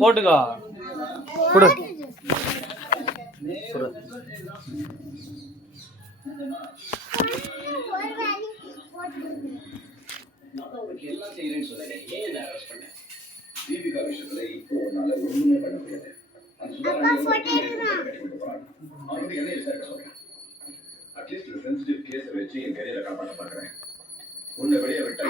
போட்டுக்கோ கொடு எல்லாம் செய்யறேன்னு சொன்னேன். ஏன் என்ன அரெஸ்ட் பண்ண? தீபிகா விஷயத்துல இப்போ உன்னால ஒண்ணுமே பண்ண முடியாது. அவனுக்கு என்ன விசாரிக்க சொல்றேன்? அட்லீஸ்ட் ஒரு சென்சிட்டிவ் கேஸ் வச்சு என் கரியரை காப்பாற்ற பாக்குறேன். உன்னை வெளியே விட்டா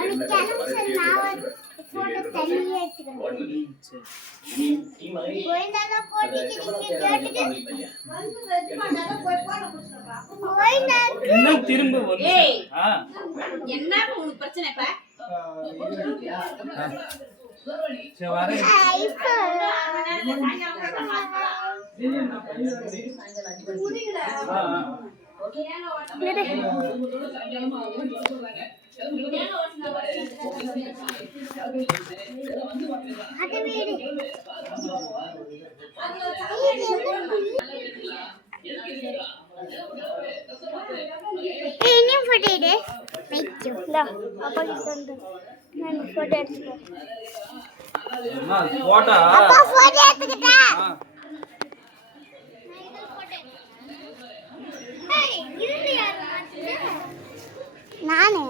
என்ன திரும்ப என்ன உங்களுக்கு பிரச்சனை இப்ப? நானே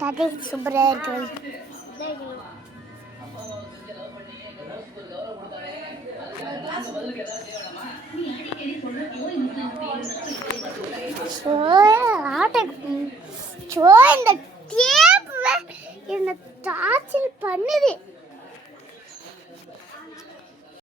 தடை சூப்பரா இருக்கு. இந்த டேப் என்ன டார்ச்சர் பண்ணுது.